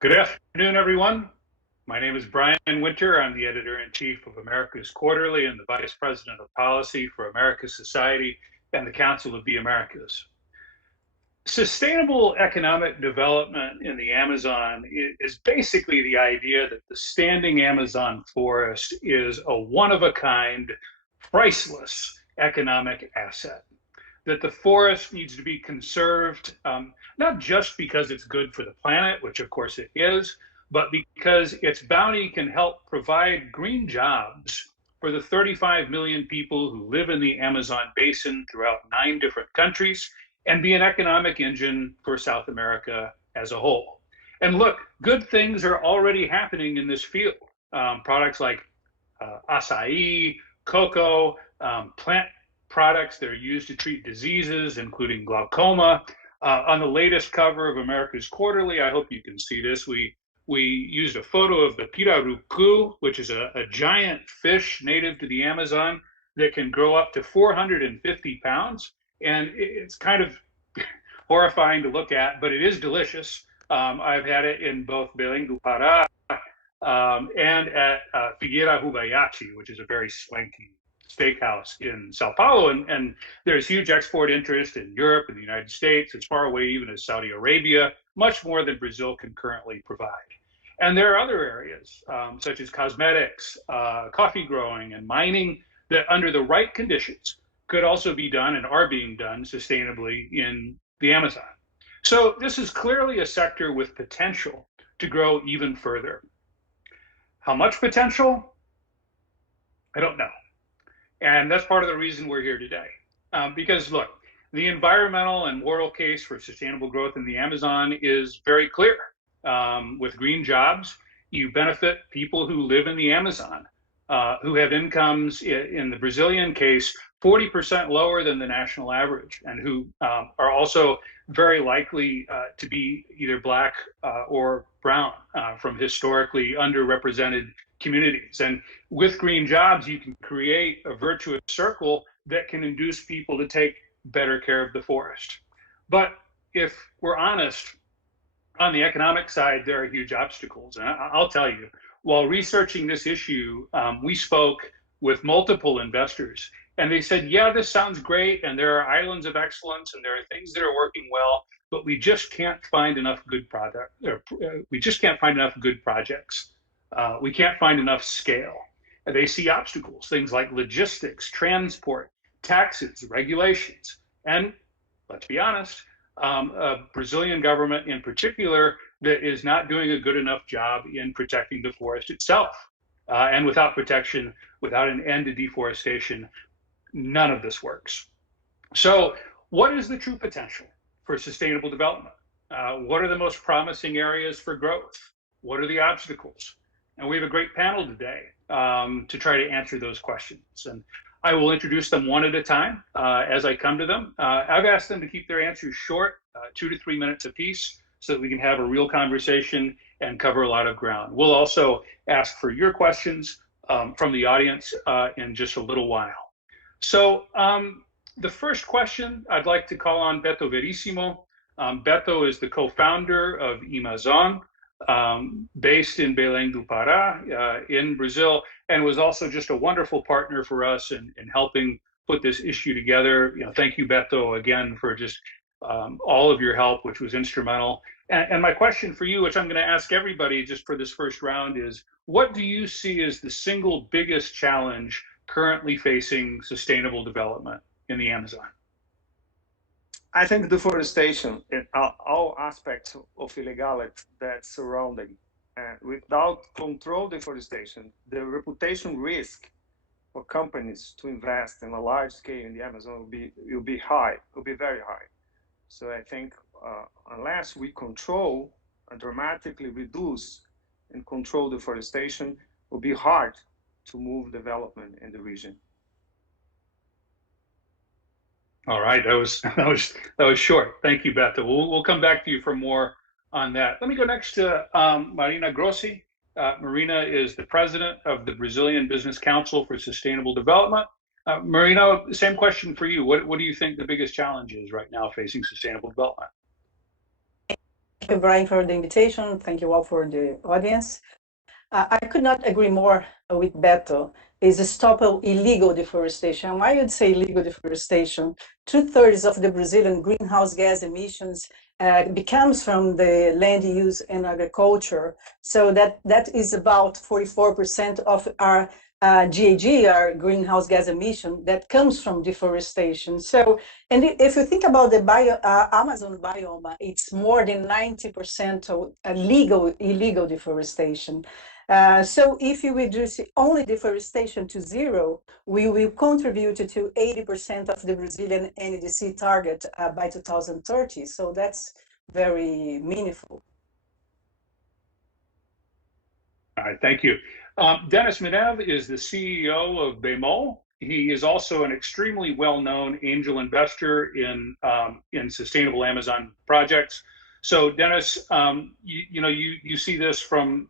Good afternoon, everyone. My name is Brian Winter. I'm the editor-in-chief of America's Quarterly and the vice president of policy for America's Society and the Council of the Americas. Sustainable economic development in the Amazon is basically the idea that the standing Amazon forest is a one-of-a-kind, priceless economic asset. That the forest needs to be conserved, not just because it's good for the planet, which of course it is, but because its bounty can help provide green jobs for the 35 million people who live in the Amazon basin throughout 9 different countries and be an economic engine for South America as a whole. And look, good things are already happening in this field. Products like acai, cocoa, plant products that are used to treat diseases, including glaucoma. On the latest cover of America's Quarterly, I hope you can see this, we used a photo of the pirarucu, which is a giant fish native to the Amazon that can grow up to 450 pounds. And it's kind of horrifying to look at, but it is delicious. I've had it in both Belém do Pará and at Figueira Hubayachi, which is a very swanky steakhouse in Sao Paulo, and there's huge export interest in Europe and the United States, as far away even as Saudi Arabia, much more than Brazil can currently provide. And there are other areas, such as cosmetics, coffee growing, and mining, that under the right conditions could also be done and are being done sustainably in the Amazon. So this is clearly a sector with potential to grow even further. How much potential? I don't know. And that's part of the reason we're here today. Because look, the environmental and moral case for sustainable growth in the Amazon is very clear. With green jobs, you benefit people who live in the Amazon, who have incomes, in the Brazilian case, 40% lower than the national average, and who are also very likely to be either Black or brown from historically underrepresented communities. And with green jobs, you can create a virtuous circle that can induce people to take better care of the forest. But if we're honest, on the economic side, there are huge obstacles. And I'll tell you, while researching this issue, we spoke with multiple investors, and they said, yeah, this sounds great, and there are islands of excellence, and there are things that are working well, but we just can't find enough good product. We just can't find enough good projects. We can't find enough scale. And they see obstacles, things like logistics, transport, taxes, regulations, and let's be honest, a Brazilian government in particular that is not doing a good enough job in protecting the forest itself. And without protection, without an end to deforestation, none of this works. So what is the true potential for sustainable development? What are the most promising areas for growth? What are the obstacles? And we have a great panel today to try to answer those questions. And I will introduce them one at a time as I come to them. I've asked them to keep their answers short, 2 to 3 minutes apiece, so that we can have a real conversation and cover a lot of ground. We'll also ask for your questions from the audience in just a little while. So the first question, I'd like to call on Beto Verissimo. Beto is the co-founder of Imazon, based in Belém do Pará in Brazil, and was also just a wonderful partner for us in helping put this issue together. Thank you, Beto, again, for just all of your help, which was instrumental. And my question for you, which I'm going to ask everybody just for this first round, is what do you see as the single biggest challenge currently facing sustainable development in the Amazon? I think deforestation and all aspects of illegality that surrounding. Without controlled deforestation, the reputation risk for companies to invest in a large scale in the Amazon will be high, will be very high. So I think unless we control and dramatically reduce and control deforestation, it will be hard to move development in the region. All right, that was short. Thank you, Beto. We'll come back to you for more on that. Let me go next to Marina Grossi. Marina is the president of the Brazilian Business Council for Sustainable Development. Marina, same question for you. What do you think the biggest challenge is right now facing sustainable development? you, Brian, for the invitation. Thank you all for the audience. I could not agree more with Beto. Is stop illegal deforestation. Why you'd say illegal deforestation? 2/3 of the Brazilian greenhouse gas emissions becomes from the land use and agriculture. So that is about 44% of our GAG, our greenhouse gas emission, that comes from deforestation. So, and if you think about the Amazon biome, it's more than 90% of illegal deforestation. So if you reduce only deforestation to zero, we will contribute to 80% of the Brazilian NDC target by 2030. So that's very meaningful. All right, thank you. Dennis Medev is the CEO of Bemol. He is also an extremely well-known angel investor in sustainable Amazon projects. So, Dennis, you see this from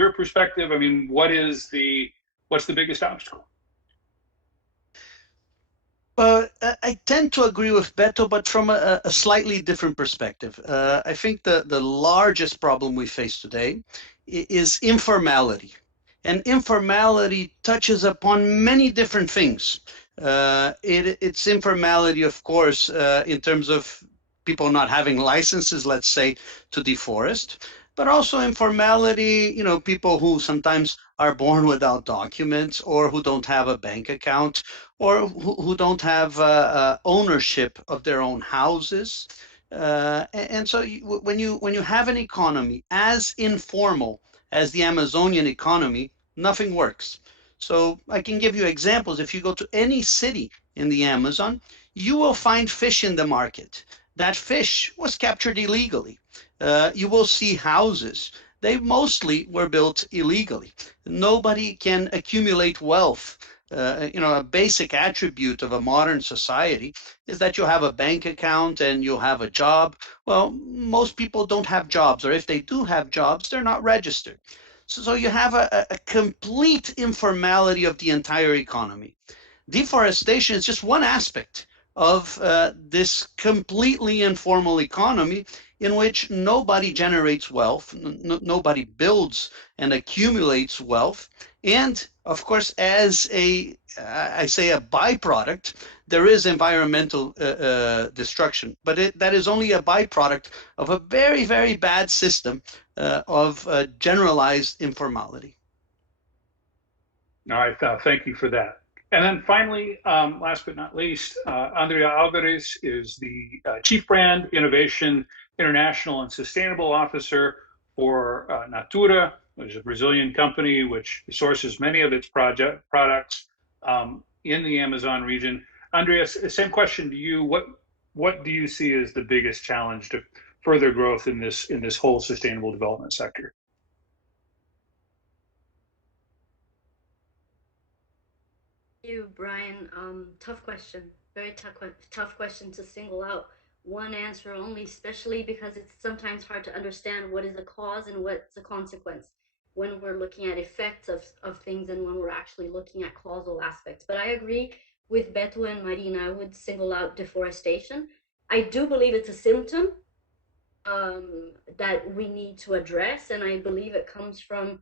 your perspective. I mean, what's the biggest obstacle? I tend to agree with Beto, but from a slightly different perspective. I think the largest problem we face today is informality. And informality touches upon many different things. It's informality, of course, in terms of people not having licenses, let's say, to deforest, but also informality, people who sometimes are born without documents or who don't have a bank account or who don't have ownership of their own houses. And so when you have an economy as informal as the Amazonian economy, nothing works. So I can give you examples. If you go to any city in the Amazon, you will find fish in the market. That fish was captured illegally. You will see houses. They mostly were built illegally. Nobody can accumulate wealth. A basic attribute of a modern society is that you have a bank account and you have a job. Well, most people don't have jobs, or if they do have jobs, they're not registered. So you have a complete informality of the entire economy. Deforestation is just one aspect of this completely informal economy in which nobody generates wealth, nobody builds and accumulates wealth. And of course, as I say a byproduct, there is environmental destruction, but that is only a byproduct of a very, very bad system of generalized informality. All right, thank you for that. And then finally, last but not least, Andrea Alvarez is the Chief Brand Innovation International and Sustainable Officer for Natura, which is a Brazilian company which sources many of its products in the Amazon region. Andrea, same question to you. What do you see as the biggest challenge to further growth in this whole sustainable development sector? You, Brian. Tough question. Very tough question to single out one answer only, especially because it's sometimes hard to understand what is the cause and what's the consequence when we're looking at effects of things and when we're actually looking at causal aspects. But I agree with Beto and Marina. I would single out deforestation. I do believe it's a symptom that we need to address, and I believe it comes from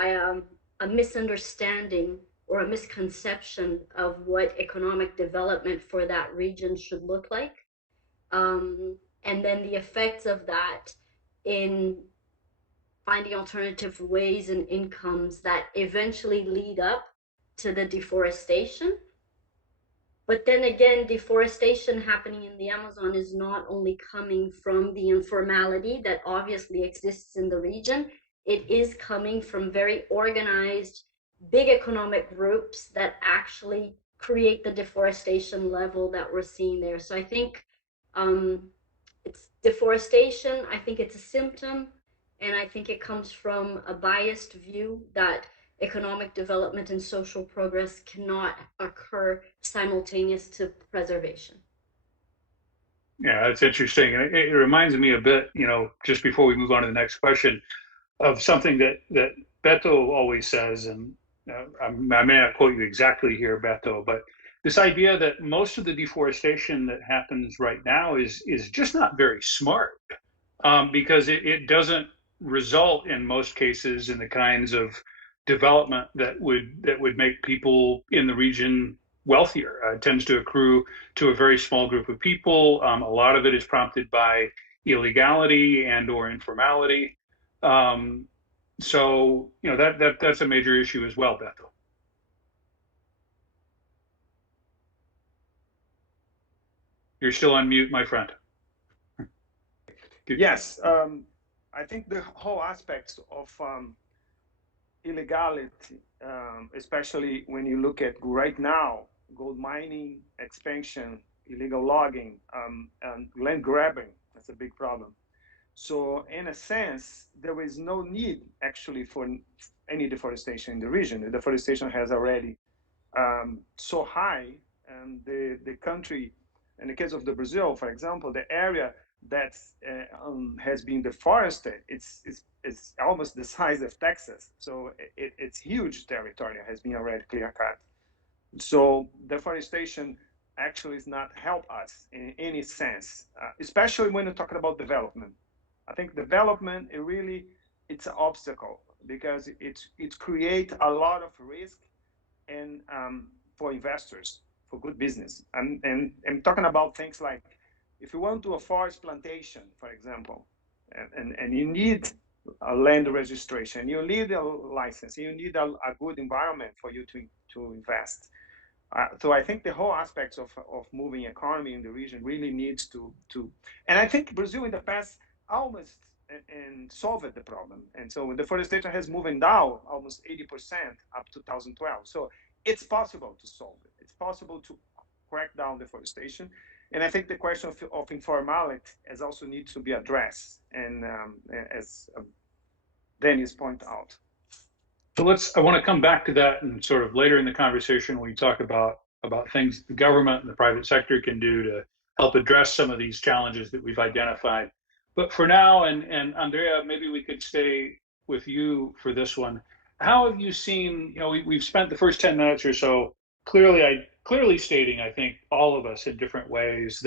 a misunderstanding or a misconception of what economic development for that region should look like. And then the effects of that in finding alternative ways and incomes that eventually lead up to the deforestation. But then again, deforestation happening in the Amazon is not only coming from the informality that obviously exists in the region, it is coming from very organized, big economic groups that actually create the deforestation level that we're seeing there. So I think it's deforestation. I think it's a symptom, and I think it comes from a biased view that economic development and social progress cannot occur simultaneous to preservation. Yeah, that's interesting. And it reminds me a bit, just before we move on to the next question, of something that Beto always says, and I may not quote you exactly here, Beto, but this idea that most of the deforestation that happens right now is just not very smart. because it doesn't result in most cases in the kinds of development that would make people in the region wealthier. It tends to accrue to a very small group of people. A lot of it is prompted by illegality and or informality. Um, so that's a major issue as well, Beto. You're still on mute, my friend. Yes, I think the whole aspects of illegality, especially when you look at right now, gold mining, expansion, illegal logging, and land grabbing, that's a big problem. So in a sense, there is no need actually for any deforestation in the region. The deforestation has already so high, and the country, in the case of the Brazil, for example, the area that has been deforested, it's almost the size of Texas. So it's huge territory has been already clear cut. So deforestation actually is not help us in any sense, especially when you're talking about development. I think development it's an obstacle because it creates a lot of risk and for investors for good business. And I'm talking about things like if you want to a forest plantation, for example, and you need a land registration, you need a license, you need a good environment for you to invest. So I think the whole aspects of moving economy in the region really needs and I think Brazil in the past almost and solved the problem. And so deforestation has moved down almost 80% up to 2012. So it's possible to solve it. It's possible to crack down deforestation. And I think the question of informality has also needs to be addressed. And as Dennis pointed out. So I want to come back to that and sort of later in the conversation when we talk about things the government and the private sector can do to help address some of these challenges that we've identified. But for now, and Andrea, maybe we could stay with you for this one. How have you seen, we've spent the first 10 minutes or so clearly stating, I think, all of us in different ways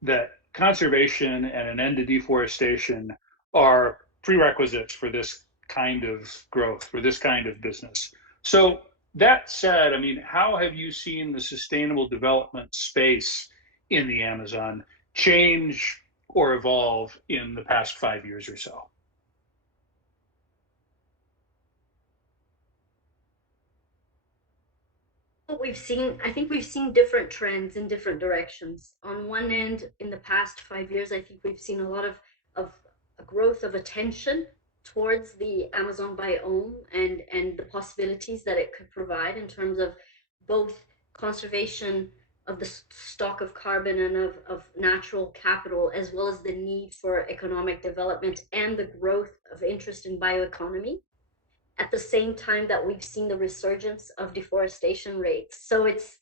that conservation and an end to deforestation are prerequisites for this kind of growth, for this kind of business. So that said, I mean, how have you seen the sustainable development space in the Amazon change or evolve in the past 5 years or so? What we've seen, I think we've seen different trends in different directions. On one end, in the past 5 years, I think we've seen a lot of a growth of attention towards the Amazon biome and the possibilities that it could provide in terms of both conservation of the stock of carbon and of natural capital, as well as the need for economic development and the growth of interest in bioeconomy at the same time that we've seen the resurgence of deforestation rates. So it's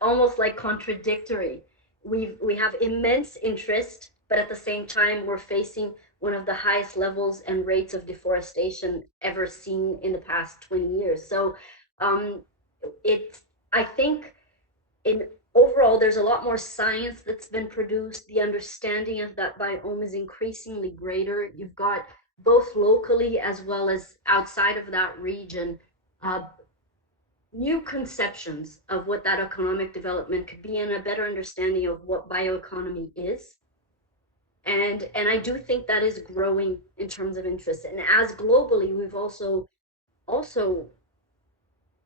almost like contradictory. We have immense interest, but at the same time we're facing one of the highest levels and rates of deforestation ever seen in the past 20 years. So I think in overall there's a lot more science that's been produced. The understanding of that biome is increasingly greater. You've got both locally as well as outside of that region, new conceptions of what that economic development could be and a better understanding of what bioeconomy is. And I do think that is growing in terms of interest. And as globally, we've also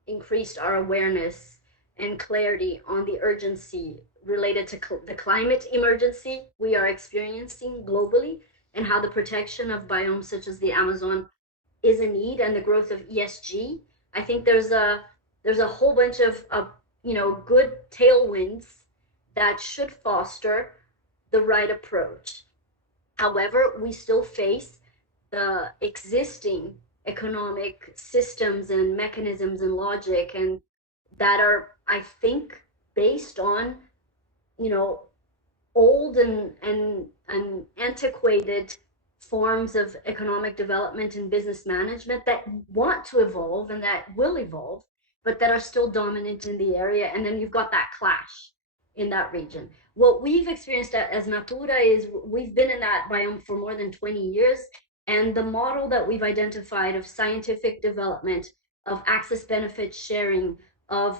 increased our awareness and clarity on the urgency related to the climate emergency we are experiencing globally, and how the protection of biomes such as the Amazon is a need, and the growth of ESG. I think there's a whole bunch of good tailwinds that should foster the right approach. However, we still face the existing economic systems and mechanisms and logic, and that are, I think, based on old and antiquated forms of economic development and business management that want to evolve and that will evolve, but that are still dominant in the area. And then you've got that clash in that region. What we've experienced as Natura is we've been in that biome for more than 20 years. And the model that we've identified of scientific development, of access benefit sharing, of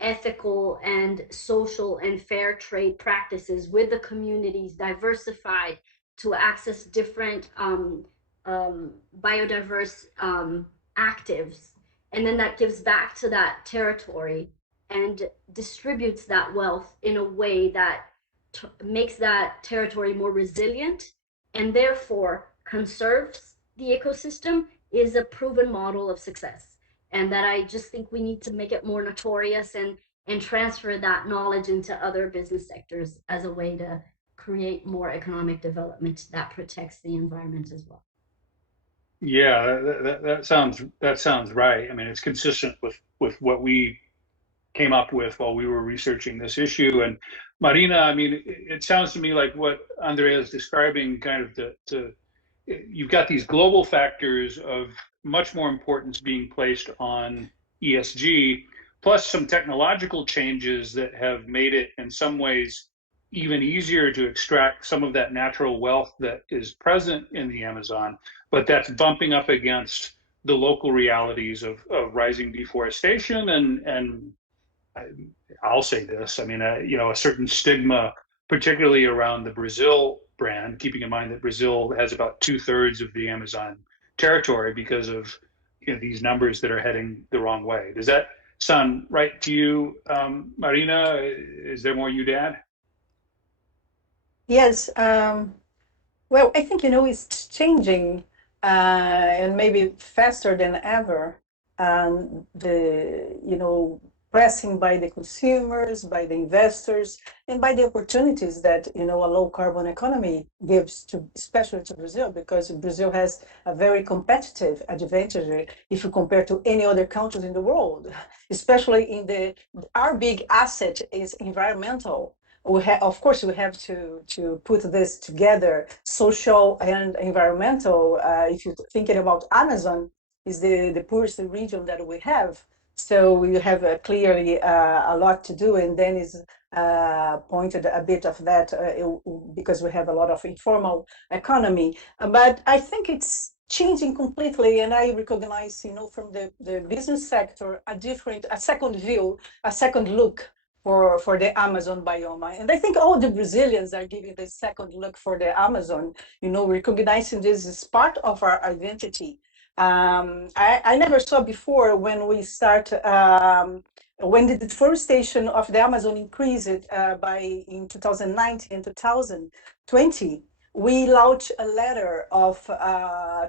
ethical and social and fair trade practices with the communities diversified to access different biodiverse actives. And then that gives back to that territory and distributes that wealth in a way that makes that territory more resilient and therefore conserves the ecosystem is a proven model of success. And that I just think we need to make it more notorious and transfer that knowledge into other business sectors as a way to create more economic development that protects the environment as well. Yeah, that sounds right. I mean, it's consistent with what we came up with while we were researching this issue. And Marina, I mean, it sounds to me like what Andrea is describing, kind of you've got these global factors of much more importance being placed on ESG, plus some technological changes that have made it in some ways even easier to extract some of that natural wealth that is present in the Amazon, but that's bumping up against the local realities of rising deforestation and I'll say this. I mean, a certain stigma, particularly around the Brazil brand, keeping in mind that Brazil has about 2/3 of the Amazon territory because of these numbers that are heading the wrong way. Does that sound right to you, Marina? Is there more you'd add? Yes. Well, I think, it's changing and maybe faster than ever. Pressing by the consumers, by the investors, and by the opportunities that, a low carbon economy gives to, especially to Brazil, because Brazil has a very competitive advantage if you compare to any other countries in the world, especially our big asset is environmental. Of course, we have to put this together, social and environmental. If you're thinking about Amazon, is the poorest region that we have. So we have clearly a lot to do, and Dennis pointed a bit of that because we have a lot of informal economy. But I think it's changing completely, and I recognize, from the business sector, a second view, a second look for the Amazon biome. And I think all the Brazilians are giving this second look for the Amazon, recognizing this is part of our identity. I never saw before when we start, when the deforestation of the Amazon increased in 2019 and 2020, we launched a letter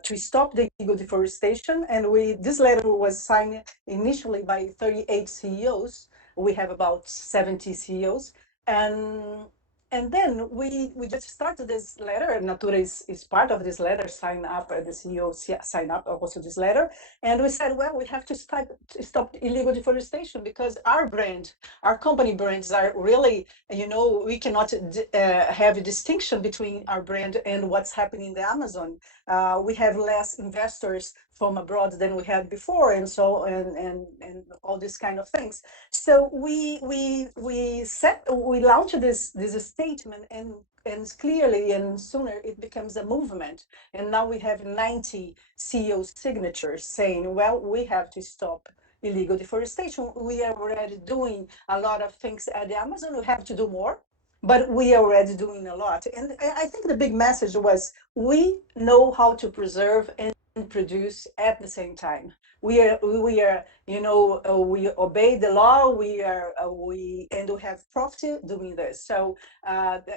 to stop the illegal deforestation. And this letter was signed initially by 38 CEOs. We have about 70 CEOs. And then we just started this letter. Natura is part of this letter, sign up, the CEO sign up also this letter. And we said, well, we have to stop illegal deforestation because our company brands are really, we cannot have a distinction between our brand and what's happening in the Amazon. We have less investors from abroad than we had before, and so and all these kind of things. So we launched this statement, and clearly and sooner it becomes a movement. And now we have 90 CEO signatures saying, well, we have to stop illegal deforestation. We are already doing a lot of things at the Amazon. We have to do more, but we are already doing a lot. And I think the big message was we know how to preserve and produce at the same time. We obey the law. We have profit doing this. So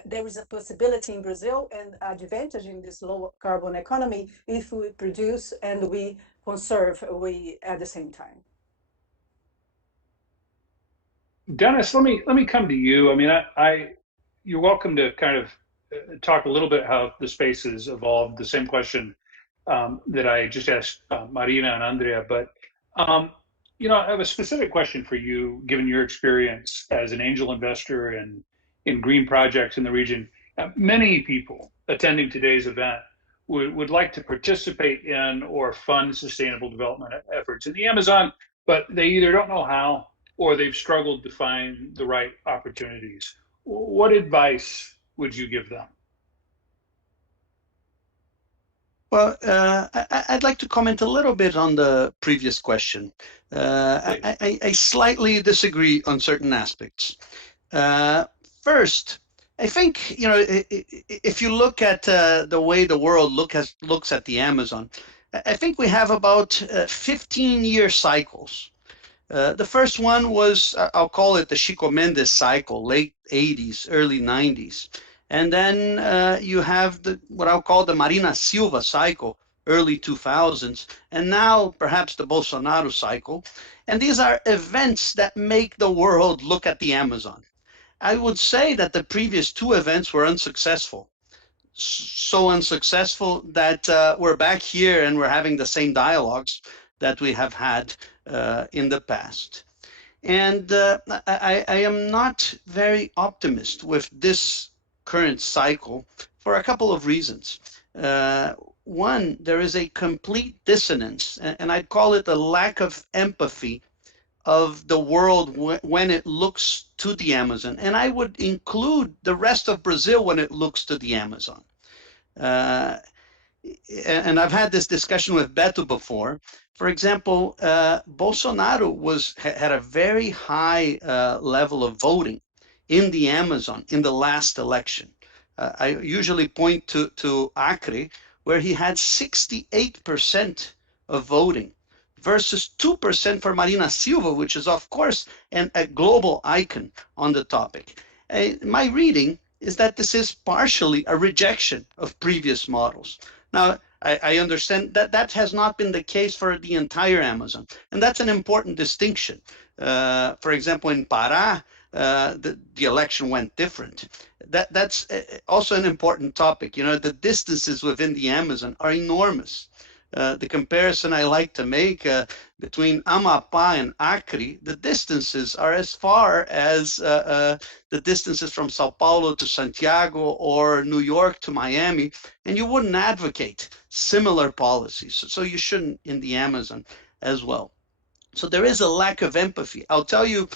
there is a possibility in Brazil and advantage in this low carbon economy if we produce and we conserve at the same time. Dennis, let me come to you. I mean, you're welcome to kind of talk a little bit how the space has evolved. The same question that I just asked Marina and Andrea, but I have a specific question for you, given your experience as an angel investor in green projects in the region. Many people attending today's event would like to participate in or fund sustainable development efforts in the Amazon, but they either don't know how or they've struggled to find the right opportunities. What advice would you give them? Well, I'd like to comment a little bit on the previous question. I slightly disagree on certain aspects. First, I think, if you look at the way the world looks at the Amazon, I think we have about 15-year cycles. The first one was, I'll call it the Chico Mendes cycle, late 80s, early 90s. And then you have what I'll call the Marina Silva cycle, early 2000s, and now perhaps the Bolsonaro cycle. And these are events that make the world look at the Amazon. I would say that the previous two events were unsuccessful. So unsuccessful that we're back here and we're having the same dialogues that we have had in the past. And I am not very optimist with this current cycle for a couple of reasons. One, there is a complete dissonance, and I'd call it a lack of empathy of the world when it looks to the Amazon. And I would include the rest of Brazil when it looks to the Amazon. And I've had this discussion with Beto before. For example, Bolsonaro had a very high level of voting in the Amazon in the last election. I usually point to Acre, where he had 68% of voting versus 2% for Marina Silva, which is, of course, a global icon on the topic. My reading is that this is partially a rejection of previous models. Now, I understand that that has not been the case for the entire Amazon, and that's an important distinction. For example, in Pará, the election went different. That's also an important topic. The distances within the Amazon are enormous. The comparison I like to make between Amapá and Acre, the distances are as far as the distances from Sao Paulo to Santiago or New York to Miami, and you wouldn't advocate similar policies. So you shouldn't in the Amazon as well. So there is a lack of empathy. I'll tell you,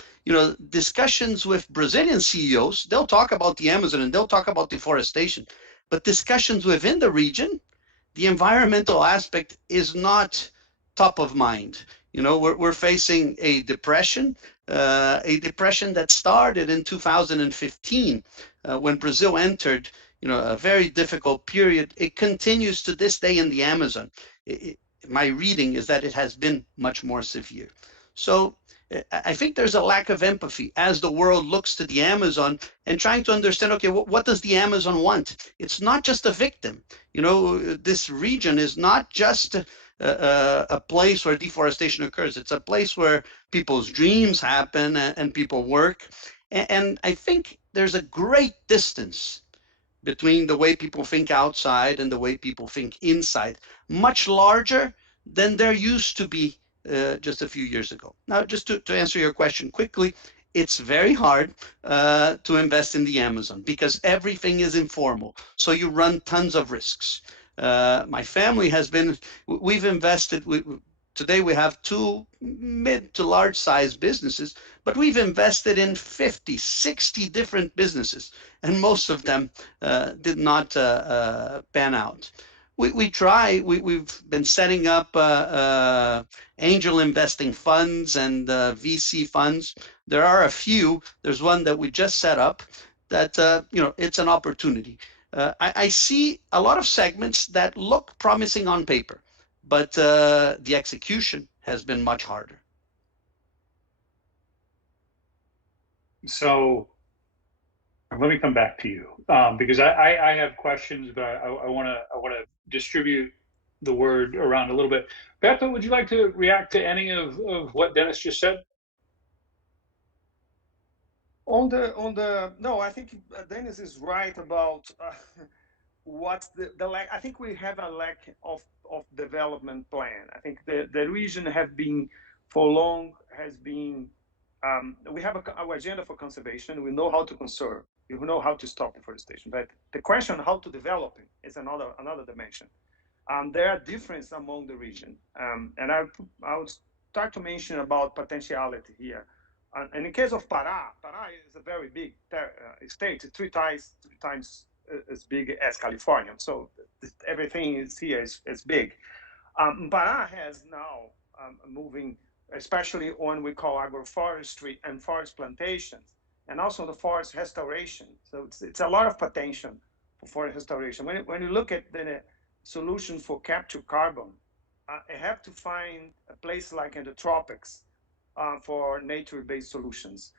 discussions with Brazilian CEOs, they'll talk about the Amazon and they'll talk about deforestation, but discussions within the region, the environmental aspect is not top of mind. We're facing a depression that started in 2015 when Brazil entered, a very difficult period. It continues to this day in the Amazon. My reading is that it has been much more severe. So I think there's a lack of empathy as the world looks to the Amazon and trying to understand, okay, what does the Amazon want? It's not just a victim. This region is not just a place where deforestation occurs. It's a place where people's dreams happen and people work. And I think there's a great distance between the way people think outside and the way people think inside, much larger than there used to be just a few years ago. Now, just to answer your question quickly, it's very hard to invest in the Amazon because everything is informal. So you run tons of risks. My family we've invested, today we have 2 mid to large size businesses, but we've invested in 50, 60 different businesses, and most of them did not pan out. We've been setting up angel investing funds and VC funds. There are a few. There's one that we just set up that, it's an opportunity. I see a lot of segments that look promising on paper, but the execution has been much harder. So let me come back to you because I have questions, but I want to distribute the word around a little bit. Beto, would you like to react to any of what Dennis just said? No, I think Dennis is right about what's the lack. I think we have a lack of development plan. I think the region have been for long has been we have our agenda for conservation. We know how to conserve. We know how to stop deforestation. But the question how to develop it is another dimension. There are differences among the region, and I would start to mention about potentiality here. And in the case of Pará, Pará is a very big state, three times as big as California. So everything is here is big. Pará has now moving, especially on we call agroforestry and forest plantations, and also the forest restoration. So it's a lot of potential for forest restoration. When you look at the solution for capture carbon, you have to find a place like in the tropics for nature-based solutions.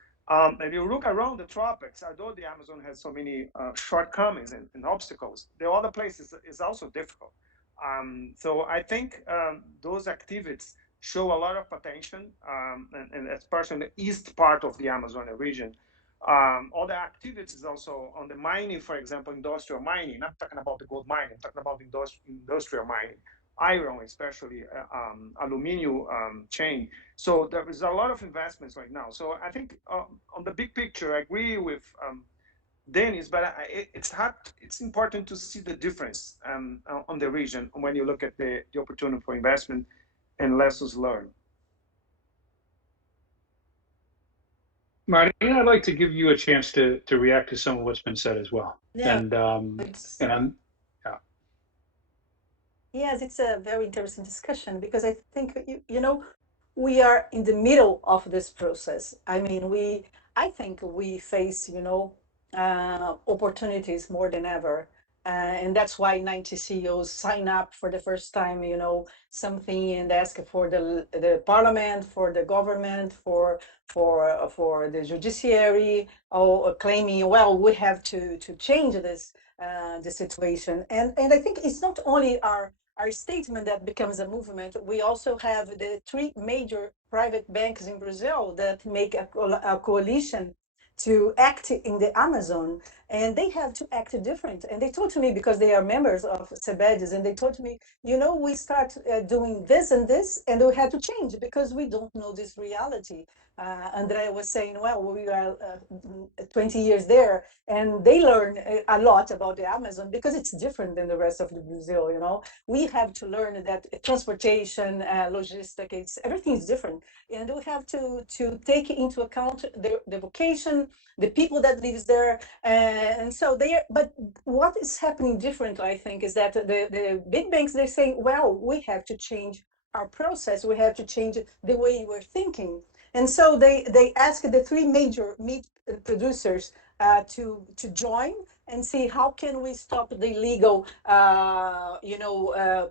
If you look around the tropics, although the Amazon has so many shortcomings and obstacles, the other places is also difficult. So I think those activities show a lot of potential, and especially in the east part of the Amazon region. Other activities also on the mining, for example, industrial mining, not talking about the gold mining, I'm talking about industrial mining, iron, especially aluminum chain. So there is a lot of investments right now. So I think on the big picture, I agree with Dennis, but it's hard. It's important to see the difference on the region when you look at the opportunity for investment and lessons learned. Marty, I'd like to give you a chance to react to some of what's been said as well. Yeah, And yeah. Yes, it's a very interesting discussion because I think we are in the middle of this process. I mean, I think we face opportunities more than ever. And that's why 90 CEOs sign up for the first time, something and ask for the parliament, for the government, for the judiciary, or claiming, well, we have to change the situation. And I think it's not only our statement that becomes a movement. We also have the three major private banks in Brazil that make a coalition to act in the Amazon, and they have to act different. And they told me, because they are members of SEBEDES, and they told me, we start doing this and this, and we had to change because we don't know this reality. Andrea was saying, well, we are 20 years there, and they learn a lot about the Amazon because it's different than the rest of the Brazil. We have to learn that transportation, logistics, everything is different, and we have to take into account the vocation, the people that lives there, and so they are. But what is happening different, I think, is that the big banks, they're saying, well, we have to change our process, we have to change the way we're thinking. And so they ask the three major meat producers to join and see how can we stop the illegal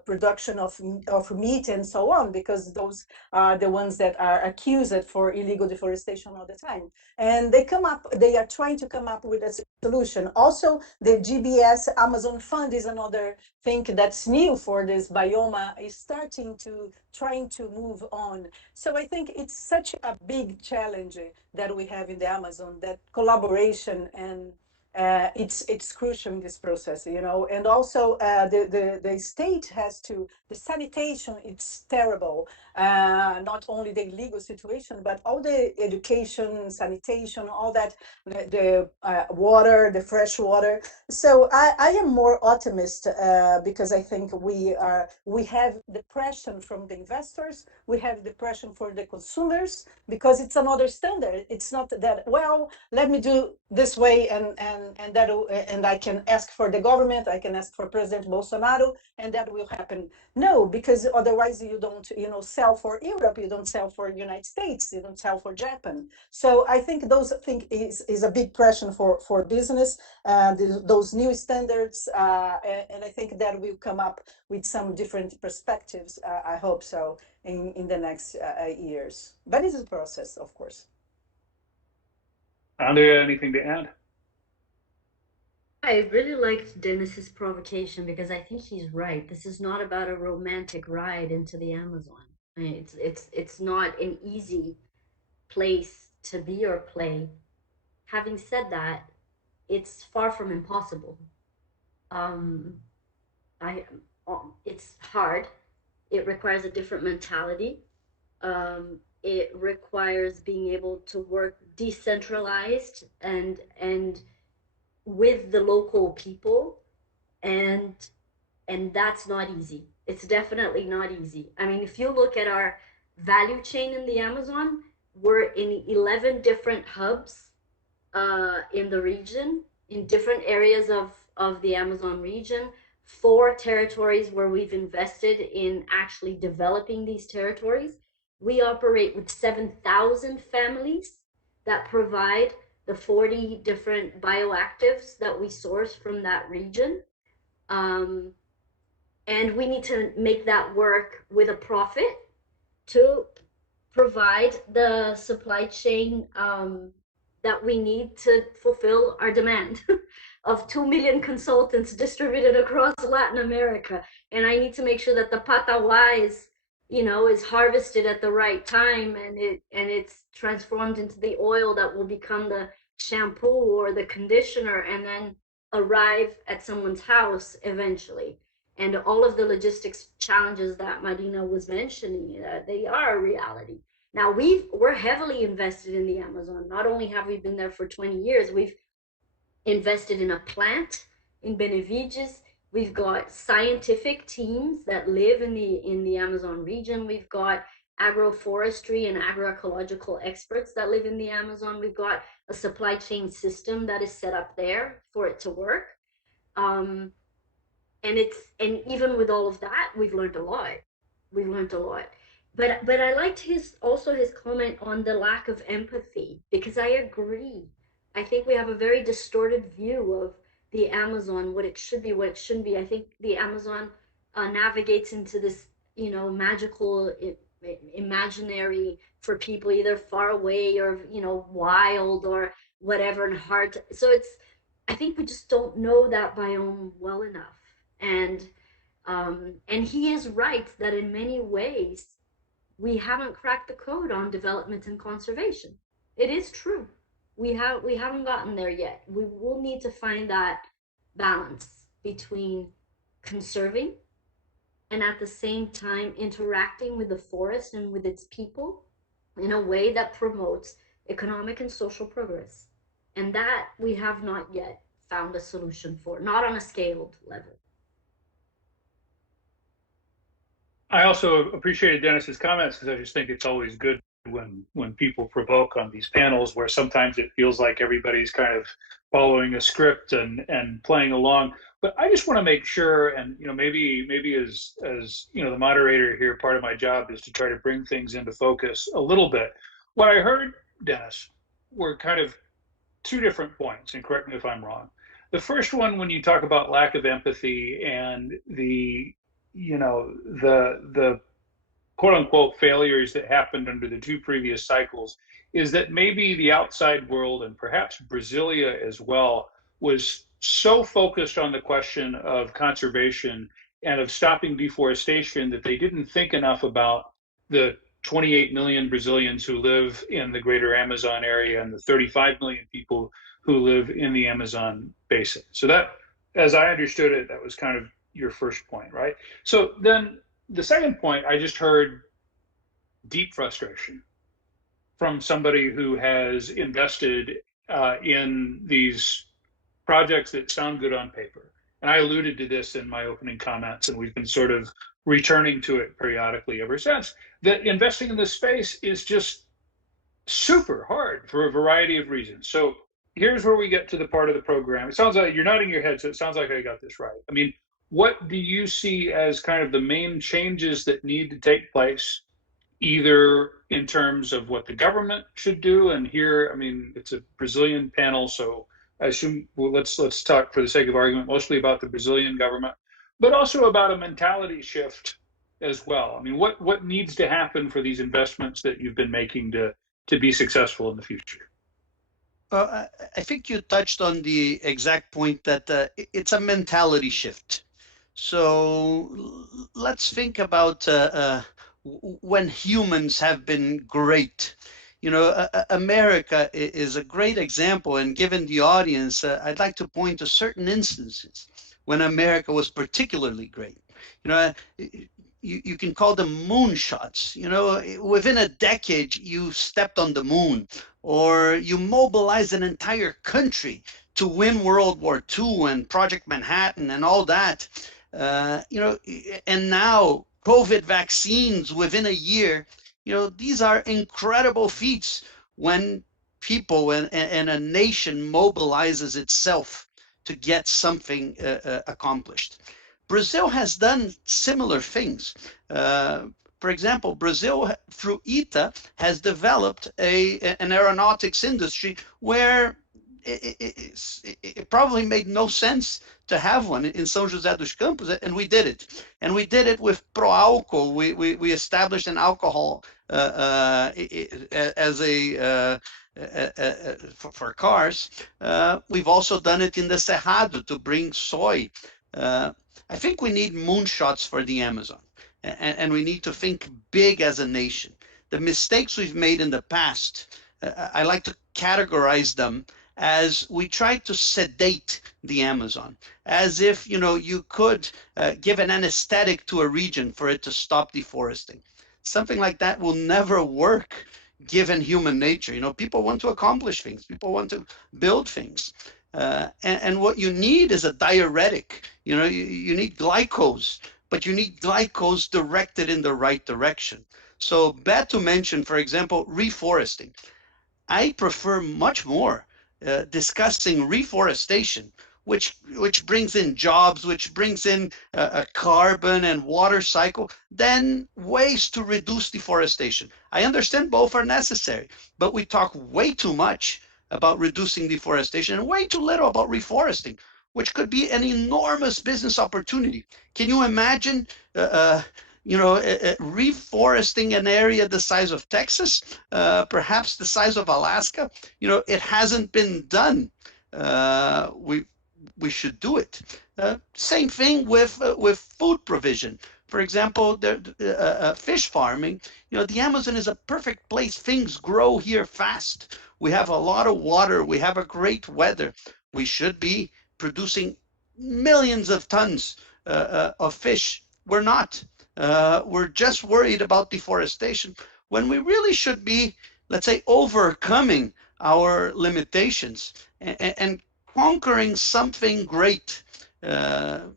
production of meat and so on, because those are the ones that are accused for illegal deforestation all the time. And they are trying to come up with a solution. Also, the GBS Amazon Fund is another thing that's new for this biome, is trying to move on. So I think it's such a big challenge that we have in the Amazon, that collaboration and it's crucial in this process, and also the state has to, the sanitation, it's terrible. Not only the legal situation, but all the education, sanitation, all that, the water, the fresh water. So I am more optimist because I think we have the pressure from the investors, we have the pressure for the consumers, because it's another standard. It's not that, well, let me do this way and I can ask for the government, I can ask for President Bolsonaro, and that will happen. No, because otherwise you don't, sell for Europe, you don't sell for the United States, you don't sell for Japan. So I think those things is a big pressure for business, those new standards, and I think that will come up with some different perspectives. I hope so in the next years. But it's a process, of course. Andrea, anything to add? I really liked Dennis's provocation because I think he's right. This is not about a romantic ride into the Amazon. I mean, it's not an easy place to be or play. Having said that, it's far from impossible. It's hard. It requires a different mentality. It requires being able to work decentralized and with the local people, and that's not easy. It's definitely not easy. I mean, if you look at our value chain in the Amazon, we're in 11 different hubs in the region, in different areas of the Amazon region, 4 territories where we've invested in actually developing these territories. We operate with 7,000 families that provide the 40 different bioactives that we source from that region. And we need to make that work with a profit to provide the supply chain that we need to fulfill our demand of 2 million consultants distributed across Latin America. And I need to make sure that the patagua is harvested at the right time, and it's transformed into the oil that will become the shampoo or the conditioner and then arrive at someone's house eventually. And all of the logistics challenges that Marina was mentioning, they are a reality. Now we're heavily invested in the Amazon. Not only have we been there for 20 years, we've invested in a plant in Benevides. We've got scientific teams that live in the Amazon region. We've got agroforestry and agroecological experts that live in the Amazon. We've got a supply chain system that is set up there for it to work. And even with all of that, we've learned a lot. We've learned a lot. But I liked his comment on the lack of empathy, because I agree. I think we have a very distorted view of the Amazon, what it should be, what it shouldn't be. I think the Amazon navigates into this, magical, imaginary for people, either far away or, wild or whatever, and hard to, so I think we just don't know that biome well enough. And he is right that in many ways we haven't cracked the code on development and conservation. It is true. We haven't gotten there yet. We will need to find that balance between conserving and at the same time interacting with the forest and with its people in a way that promotes economic and social progress. And that we have not yet found a solution for, not on a scaled level. I also appreciated Dennis's comments, because I just think it's always good when people provoke on these panels, where sometimes it feels like everybody's kind of following a script and playing along. But I just want to make sure, and maybe as the moderator here, part of my job is to try to bring things into focus a little bit. What I heard, Dennis, were kind of 2 different points, and correct me if I'm wrong. The first one, when you talk about lack of empathy and the quote unquote failures that happened under the 2 previous cycles, is that maybe the outside world, and perhaps Brasilia as well, was so focused on the question of conservation and of stopping deforestation that they didn't think enough about the 28 million Brazilians who live in the greater Amazon area and the 35 million people who live in the Amazon basin. So that, as I understood it, that was kind of your first point, right? So then the second point, I just heard deep frustration from somebody who has invested in these projects that sound good on paper. And I alluded to this in my opening comments, and we've been sort of returning to it periodically ever since, that investing in this space is just super hard for a variety of reasons. So here's where we get to the part of the program. It sounds like you're nodding your head, so it sounds like I got this right. I mean, what do you see as kind of the main changes that need to take place, either in terms of what the government should do? And here, I mean, it's a Brazilian panel, so I assume, well, let's talk for the sake of argument mostly about the Brazilian government, but also about a mentality shift as well. I mean, what needs to happen for these investments that you've been making to be successful in the future? Well, I think you touched on the exact point that it's a mentality shift. So let's think about when humans have been great. America is a great example, and given the audience, I'd like to point to certain instances when America was particularly great. You can call them moonshots. Within a decade, you stepped on the moon, or you mobilized an entire country to win World War II and Project Manhattan and all that. And now COVID vaccines within a year these are incredible feats when people and a nation mobilizes itself to get something accomplished. Brazil has done similar things. For example, Brazil, through ITA, has developed an aeronautics industry where it probably made no sense to have one in São José dos Campos, and we did it. And we did it with Proálcool. We established an alcohol as for cars. We've also done it in the Cerrado to bring soy. I think we need moonshots for the Amazon, and we need to think big as a nation. The mistakes we've made in the past, I like to categorize them as we try to sedate the Amazon, as if you could give an anesthetic to a region for it to stop deforesting. Something like that will never work given human nature. People want to accomplish things, people want to build things. And what you need is a diuretic. You need glycose, but you need glycose directed in the right direction. So Beto mentioned, for example, reforesting. I prefer much more discussing reforestation, which brings in jobs, which brings in a carbon and water cycle, than ways to reduce deforestation. I understand both are necessary, but we talk way too much about reducing deforestation and way too little about reforesting, which could be an enormous business opportunity. Can you imagine reforesting an area the size of Texas, perhaps the size of Alaska? It hasn't been done. We should do it. Same thing with food provision. For example, fish farming. The Amazon is a perfect place. Things grow here fast. We have a lot of water. We have a great weather. We should be producing millions of tons of fish. We're not. We're just worried about deforestation when we really should be, let's say, overcoming our limitations and conquering something great. All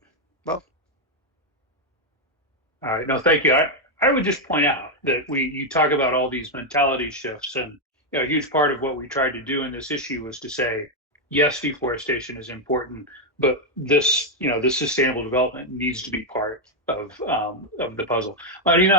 right. No, thank you. I would just point out that you talk about all these mentality shifts, and a huge part of what we tried to do in this issue was to say, yes, deforestation is important, but this sustainable development needs to be part of the puzzle. Marina,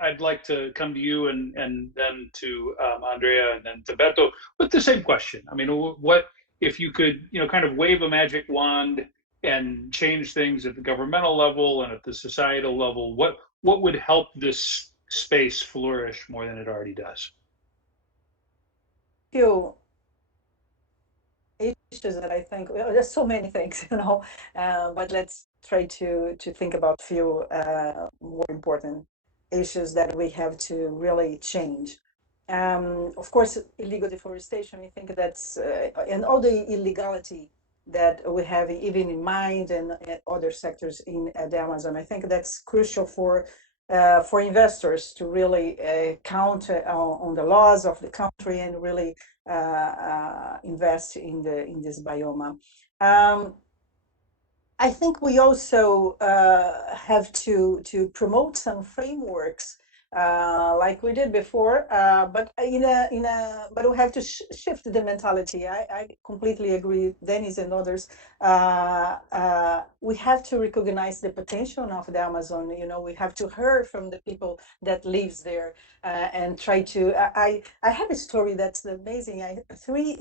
I'd like to come to you and then to Andrea and then to Beto with the same question. What if you could kind of wave a magic wand and change things at the governmental level and at the societal level? What would help this space flourish more than it already does? Few issues that I think, there's so many things, but let's try to think about few more important issues that we have to really change. Of course, illegal deforestation, I think that's, and all the illegality that we have even in mind and other sectors in the Amazon, I think that's crucial for investors to really count on the laws of the country and really invest in this biome. I think we also have to promote some frameworks like we did before, but but we have to shift the mentality. I completely agree with Dennis and others. We have to recognize the potential of the Amazon. We have to hear from the people that lives there and try to. I have a story that's amazing. 3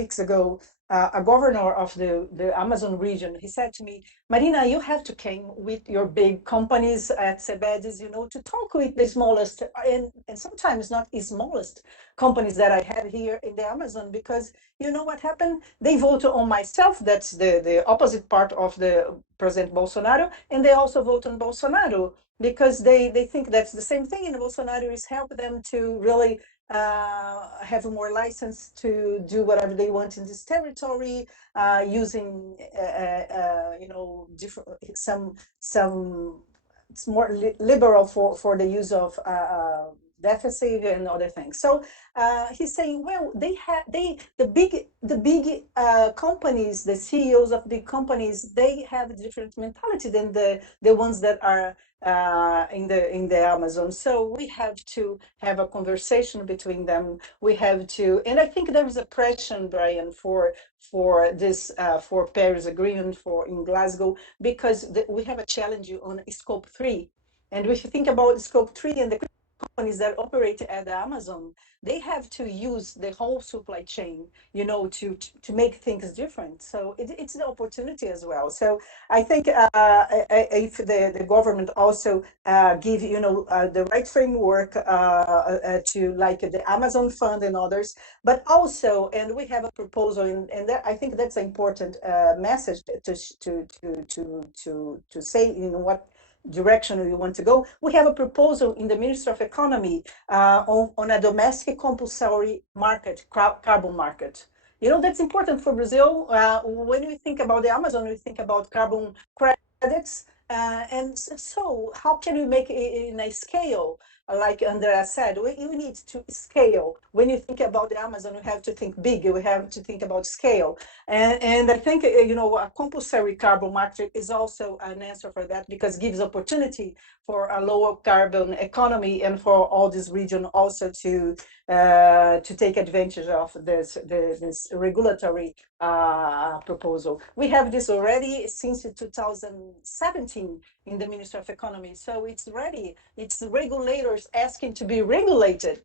weeks ago, a governor of the Amazon region, he said to me, Marina, you have to come with your big companies at Sebedis, to talk with the smallest and sometimes not the smallest companies that I have here in the Amazon, because you know what happened? They vote on myself. That's the opposite part of the President Bolsonaro, and they also vote on Bolsonaro because they think that's the same thing, and Bolsonaro is helping them to really have more license to do whatever they want in this territory, using different some it's more liberal for the use of deficit and other things. So he's saying, well, the big companies, the CEOs of big companies, they have a different mentality than the ones that are in the Amazon. So we have to have a conversation between them. We have to, and I think there is a pressure, Brian, for this for Paris Agreement for in Glasgow, because we have a challenge on Scope 3. And if you think about Scope 3 and the companies that operate at the Amazon, they have to use the whole supply chain, to make things different. So it's an opportunity as well. So I think if the government also give, the right framework to like the Amazon Fund and others, but also, and we have a proposal, and that, I think that's an important message to say in what direction we want to go. We have a proposal in the Ministry of Economy on a domestic compulsory market, carbon market. That's important for Brazil. When we think about the Amazon, we think about carbon credits. And so how can we make it in a scale? Like Andrea said, we need to scale. When you think about the Amazon, we have to think big. We have to think about scale. And I think, a compulsory carbon market is also an answer for that, because it gives opportunity for a lower carbon economy and for all this region also to take advantage of this regulatory proposal. We have this already since 2017 in the Ministry of Economy. So it's ready. It's regulators asking to be regulated.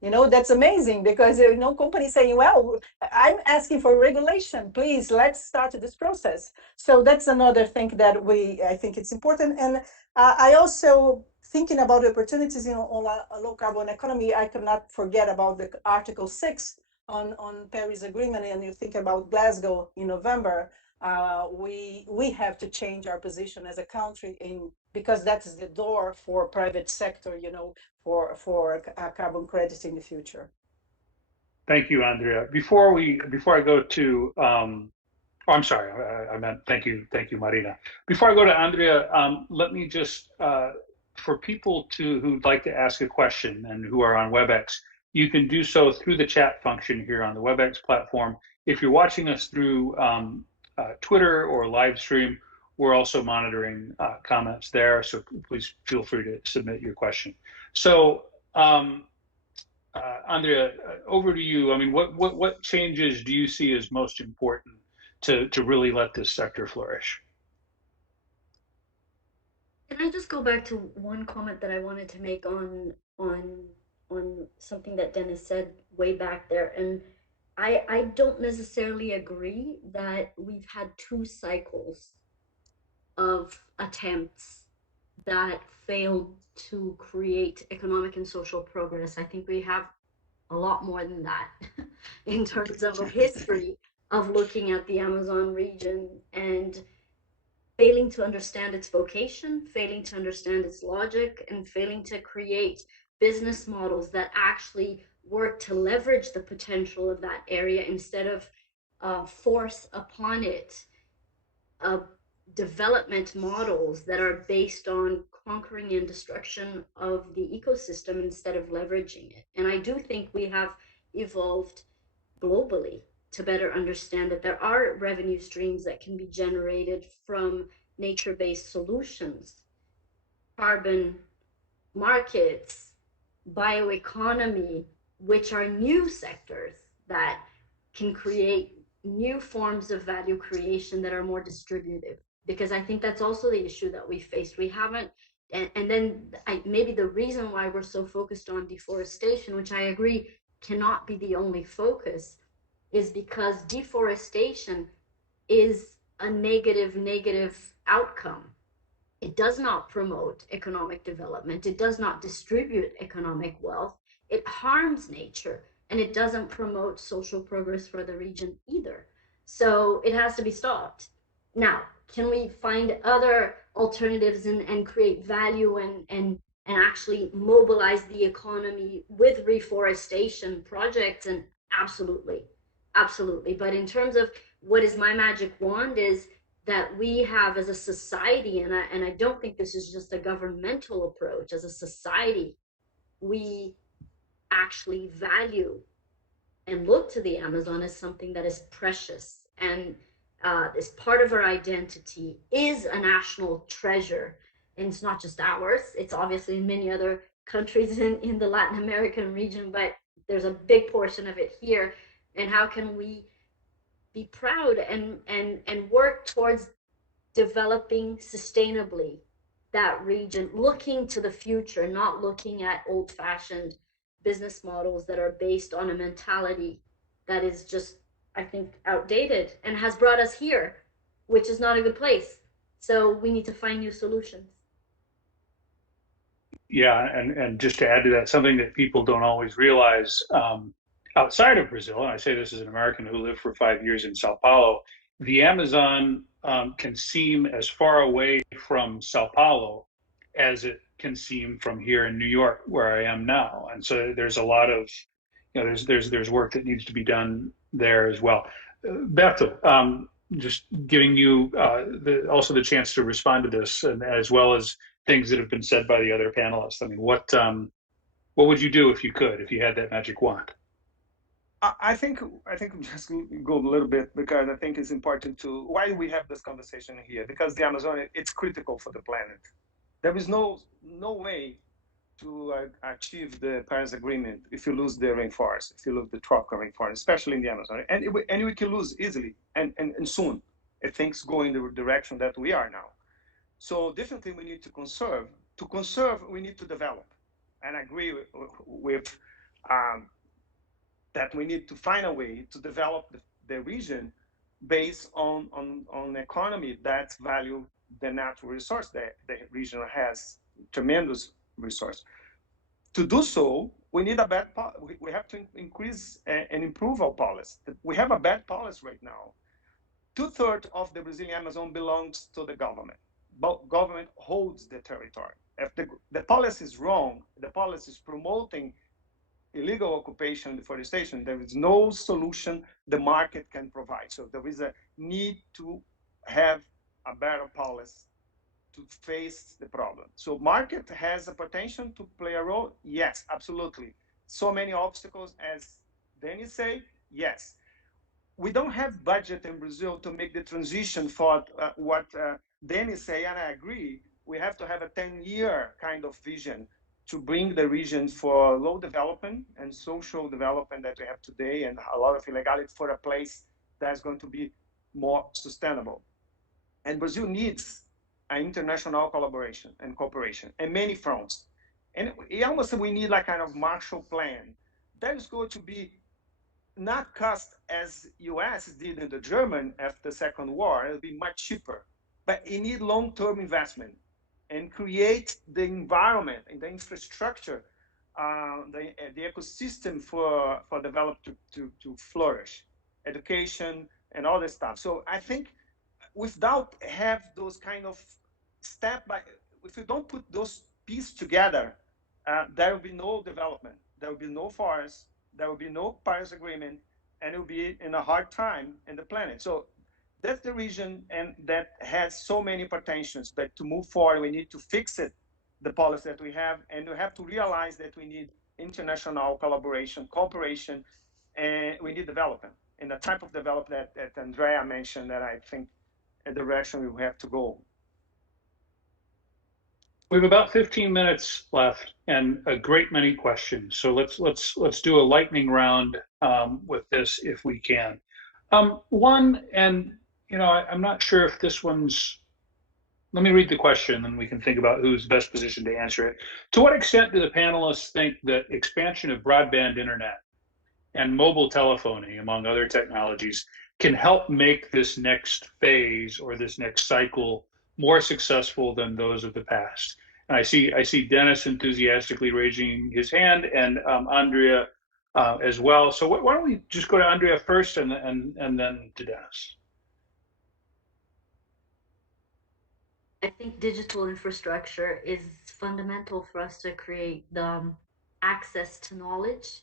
That's amazing, because companies saying, well, I'm asking for regulation, please, let's start this process. So that's another thing that I think it's important. And I also, thinking about the opportunities on a low carbon economy, I cannot forget about the Article 6 on Paris Agreement. And you think about Glasgow in November, we have to change our position as a country because that's the door for private sector, for carbon credits in the future. Thank you, Andrea. Before I go to, I'm sorry, I meant thank you, Marina. Before I go to Andrea, let me just, for people who'd like to ask a question and who are on WebEx, you can do so through the chat function here on the WebEx platform. If you're watching us through Twitter or live stream, we're also monitoring comments there, so please feel free to submit your question. So, Andrea, over to you. I mean, what changes do you see as most important to really let this sector flourish? Can I just go back to one comment that I wanted to make on something that Dennis said way back there? And I don't necessarily agree that we've had 2 cycles of attempts that failed to create economic and social progress. I think we have a lot more than that in terms of a history of looking at the Amazon region and failing to understand its vocation, failing to understand its logic, and failing to create business models that actually work to leverage the potential of that area instead of force upon it development models that are based on conquering and destruction of the ecosystem instead of leveraging it. And I do think we have evolved globally to better understand that there are revenue streams that can be generated from nature-based solutions, carbon markets, bioeconomy, which are new sectors that can create new forms of value creation that are more distributive. Because I think that's also the issue that we faced. We haven't, and then maybe the reason why we're so focused on deforestation, which I agree cannot be the only focus, is because deforestation is a negative outcome. It does not promote economic development. It does not distribute economic wealth. It harms nature, and it doesn't promote social progress for the region either. So it has to be stopped. Now, can we find other alternatives and create value and actually mobilize the economy with reforestation projects? And absolutely. But in terms of what is my magic wand is that we have as a society, and I don't think this is just a governmental approach, as a society, we actually value and look to the Amazon as something that is precious and is part of our identity, is a national treasure. And it's not just ours, it's obviously in many other countries in the Latin American region, but there's a big portion of it here. And how can we be proud and work towards developing sustainably that region, looking to the future, not looking at old fashioned business models that are based on a mentality that is just, I think, outdated and has brought us here, which is not a good place. So we need to find new solutions. Yeah, and just to add to that, something that people don't always realize outside of Brazil, and I say this as an American who lived for 5 years in Sao Paulo, the Amazon can seem as far away from Sao Paulo as it can seem from here in New York, where I am now. And so there's a lot of, there's work that needs to be done there as well. Beto, just giving you also the chance to respond to this, and as well as things that have been said by the other panelists. I mean, what would you do if you could, if you had that magic wand? I think we just go a little bit, because I think it's important to why we have this conversation here, because the Amazon, it's critical for the planet. There is no way to achieve the Paris Agreement if you lose the rainforest, if you lose the tropical rainforest, especially in the Amazon, and we can lose easily and soon if things go in the direction that we are now. So definitely we need to conserve. To conserve, we need to develop, and I agree with that we need to find a way to develop the region based on economy that value the natural resource that the region has, tremendous resource. To do so, we need a we have to increase and improve our policy. We have a bad policy right now. 2/3 of the Brazilian Amazon belongs to the government. But government holds the territory. If the policy is wrong, the policy is promoting illegal occupation, deforestation, there is no solution the market can provide. So there is a need to have a better policy to face the problem. So market has a potential to play a role? Yes, absolutely. So many obstacles, as Dennis say, yes. We don't have budget in Brazil to make the transition for what Dennis say, and I agree. We have to have a 10-year kind of vision to bring the region for low development and social development that we have today, and a lot of illegality, for a place that's going to be more sustainable. And Brazil needs an international collaboration and cooperation in many fronts. And almost we need like kind of Marshall Plan that is going to be not cost as US did in the German after the Second War. It'll be much cheaper, but you need long-term investment and create the environment and the infrastructure, the ecosystem for development to flourish, education and all this stuff. So I think without have those kind of step by, if you don't put those pieces together, there will be no development, there will be no forest, there will be no Paris Agreement, and it will be in a hard time in the planet. So that's the region, and that has so many potentials. But to move forward, we need to fix it, the policy that we have, and we have to realize that we need international collaboration, cooperation, and we need development, and the type of development that Andrea mentioned, that I think a direction we have to go. We have about 15 minutes left and a great many questions. So let's do a lightning round with this if we can. One, and I'm not sure if this one's. Let me read the question, and we can think about who's best positioned to answer it. To what extent do the panelists think that expansion of broadband internet and mobile telephony, among other technologies, can help make this next phase or this next cycle more successful than those of the past? And I see Dennis enthusiastically raising his hand, and Andrea as well. So why don't we just go to Andrea first, and then to Dennis? I think digital infrastructure is fundamental for us to create the access to knowledge,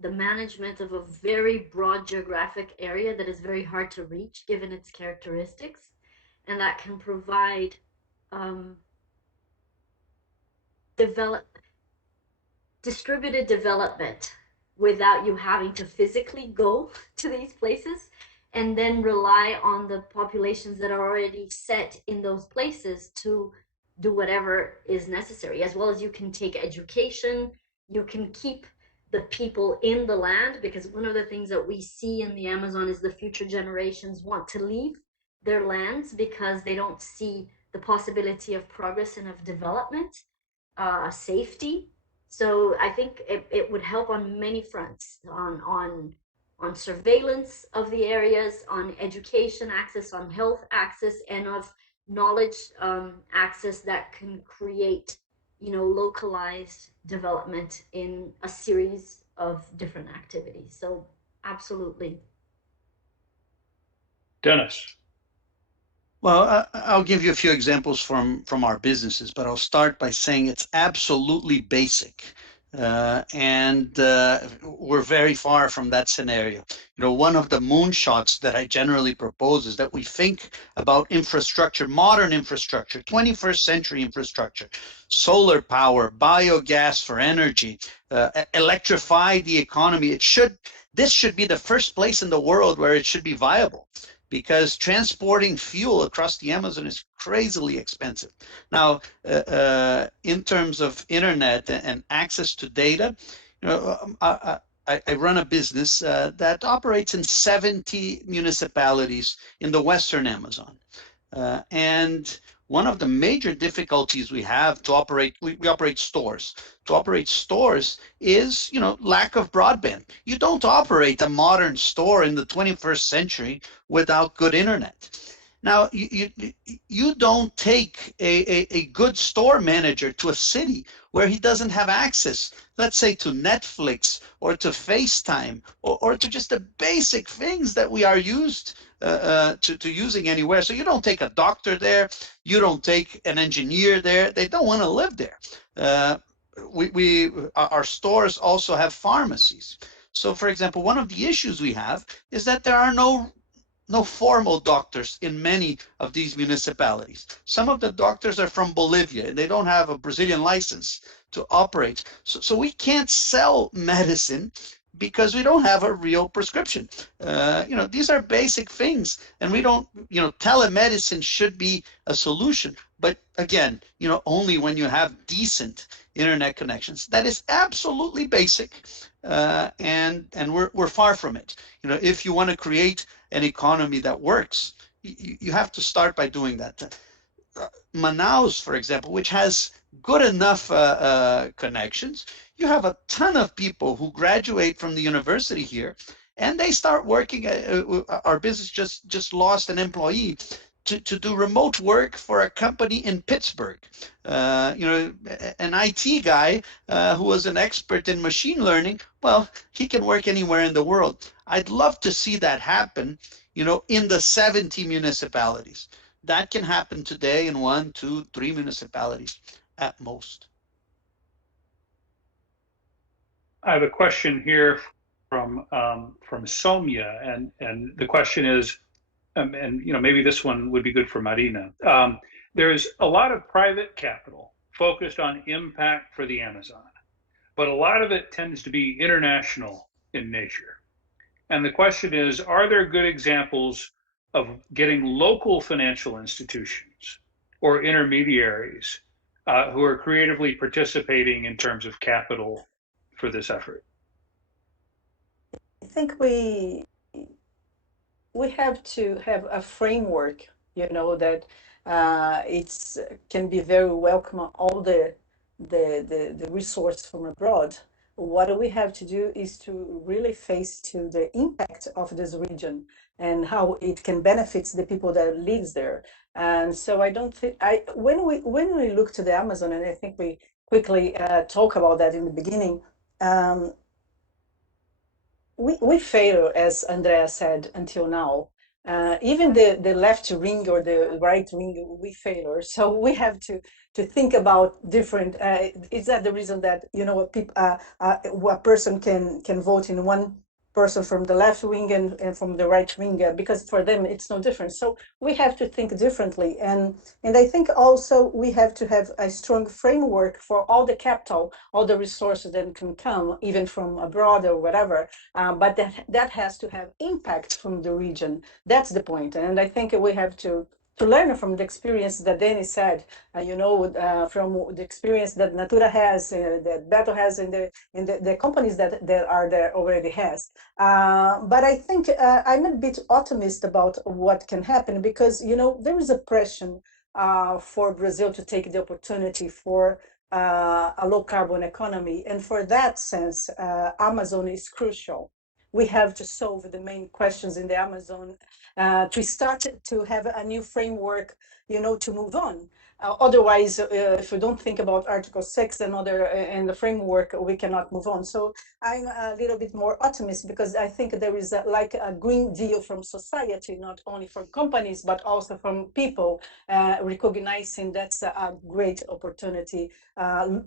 the management of a very broad geographic area that is very hard to reach given its characteristics, and that can provide develop distributed development without you having to physically go to these places, and then rely on the populations that are already set in those places to do whatever is necessary, as well as you can take education, you can keep the people in the land, because one of the things that we see in the Amazon is the future generations want to leave their lands because they don't see the possibility of progress and of development, safety. So I think it would help on many fronts, on surveillance of the areas, on education access, on health access, and of knowledge access that can create, localized development in a series of different activities. So absolutely. Dennis. Well, I'll give you a few examples from our businesses, but I'll start by saying it's absolutely basic. And we're very far from that scenario. One of the moonshots that I generally propose is that we think about infrastructure, modern infrastructure, 21st century infrastructure, solar power, biogas for energy, electrify the economy. This should be the first place in the world where it should be viable, because transporting fuel across the Amazon is crazily expensive. Now, in terms of internet and access to data, I run a business that operates in 70 municipalities in the Western Amazon. And one of the major difficulties we have to operate, we operate stores. To operate stores is, lack of broadband. You don't operate a modern store in the 21st century without good internet. Now, you don't take a good store manager to a city where he doesn't have access, let's say, to Netflix or to FaceTime or to just the basic things that we are used to using anywhere. So you don't take a doctor there, you don't take an engineer there. They don't want to live there. Our stores also have pharmacies. So, for example, one of the issues we have is that there are no formal doctors in many of these municipalities. Some of the doctors are from Bolivia and they don't have a Brazilian license to operate. So we can't sell medicine because we don't have a real prescription. These are basic things, and we don't, telemedicine should be a solution. But again, only when you have decent internet connections. That is absolutely basic, and we're far from it. If you want to create an economy that works, you have to start by doing that. Manaus, for example, which has good enough connections, you have a ton of people who graduate from the university here, and they start working. Our business just lost an employee to do remote work for a company in Pittsburgh. An IT guy who was an expert in machine learning, well, he can work anywhere in the world. I'd love to see that happen, in the 70 municipalities. That can happen today in 1, 2, 3 municipalities at most. I have a question here from Sonia, and the question is, and maybe this one would be good for Marina. There's a lot of private capital focused on impact for the Amazon, but a lot of it tends to be international in nature. And the question is, are there good examples of getting local financial institutions or intermediaries who are creatively participating in terms of capital for this effort? I think we have to have a framework, that it's can be very welcome all the resource from abroad. What we have to do is to really face to the impact of this region and how it can benefit the people that lives there. And so I don't think when we look to the Amazon, and I think we quickly talk about that in the beginning. We fail, as Andrea said, until now. Even the left wing or the right wing, we fail. So we have to think about different. Is that the reason that a person can vote in one person from the left wing and from the right wing, because for them it's no different. So we have to think differently. And I think also we have to have a strong framework for all the capital, all the resources that can come, even from abroad or whatever. But that has to have impact from the region. That's the point. And I think we have to learn from the experience that Danny said, from the experience that Natura has, that Beto has, in the companies that are there already has. But I think I'm a bit optimist about what can happen, because there is a pressure for Brazil to take the opportunity for a low carbon economy, and for that sense, Amazon is crucial. We have to solve the main questions in the Amazon to start to have a new framework, to move on. Otherwise, if we don't think about Article 6 and the framework, we cannot move on. So I'm a little bit more optimistic, because I think there is like a green deal from society, not only from companies, but also from people, recognizing that's a great opportunity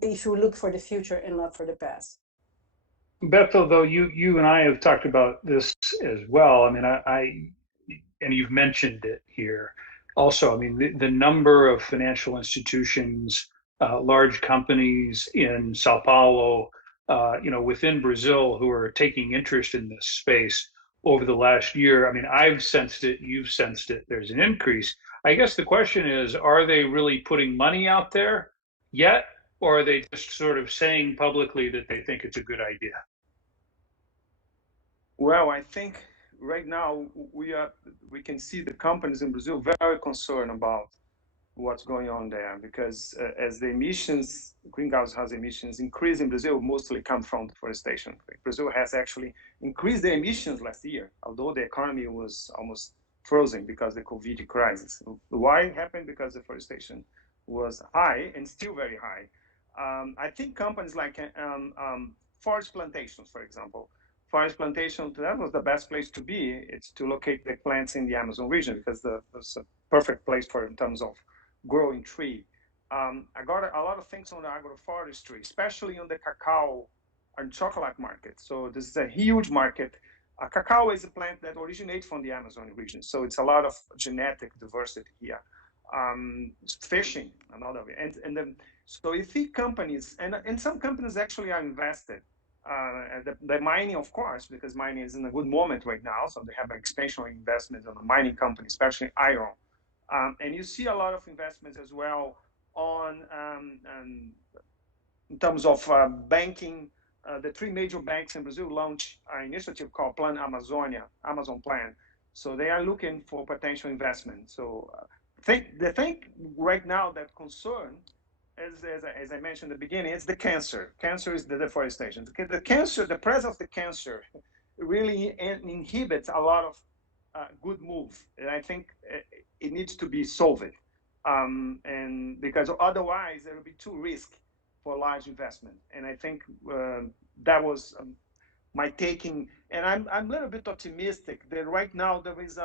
if you look for the future and not for the past. Beto, though, you and I have talked about this as well. I mean, and you've mentioned it here also. I mean, the number of financial institutions, large companies in Sao Paulo, within Brazil, who are taking interest in this space over the last year. I mean, I've sensed it, you've sensed it. There's an increase. I guess the question is, are they really putting money out there yet, or are they just sort of saying publicly that they think it's a good idea? Well, I think right now we can see the companies in Brazil very concerned about what's going on there, because as the greenhouse gas emissions increase in Brazil, mostly come from deforestation. Brazil has actually increased the emissions last year, although the economy was almost frozen because of the COVID crisis. Why it happened? Because deforestation was high and still very high. I think companies like forest plantations, for example, forest plantation, that was the best place to be. It's to locate the plants in the Amazon region, because that's a perfect place for in terms of growing tree. I got a lot of things on the agroforestry, especially on the cacao and chocolate market. So this is a huge market. Cacao is a plant that originates from the Amazon region, so it's a lot of genetic diversity here. Fishing, another way, and then so if the companies and some companies actually are invested. The mining, of course, because mining is in a good moment right now, so they have expansion investments on the mining company, especially iron. And you see a lot of investments as well on in terms of banking. The three major banks in Brazil launched an initiative called Plan Amazonia, Amazon Plan. So they are looking for potential investment. So the thing right now that concern, as I mentioned in the beginning, is the cancer. Cancer is the deforestation. The cancer, the presence of the cancer really inhibits a lot of good move. And I think it needs to be solved. And because otherwise there will be too risky for large investment. And I think that was my taking. And I'm a little bit optimistic that right now there is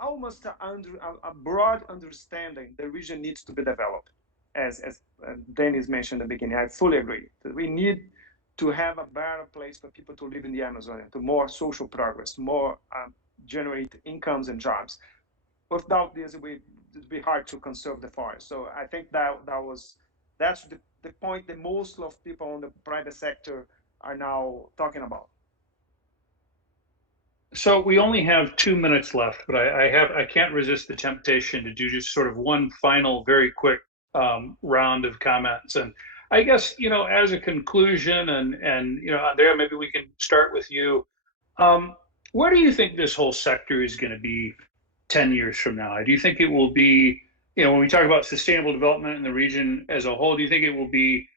almost a broad understanding the region needs to be developed. As Dennis mentioned at the beginning, I fully agree that we need to have a better place for people to live in the Amazon, to more social progress, more generate incomes and jobs. Without this, it'd be hard to conserve the forest. So I think that's the point that most of people in the private sector are now talking about. So we only have 2 minutes left, but I can't resist the temptation to do just sort of one final, very quick round of comments. And I guess, as a conclusion, and there, maybe we can start with you. Where do you think this whole sector is going to be 10 years from now? Do you think it will be, when we talk about sustainable development in the region as a whole, do you think it will be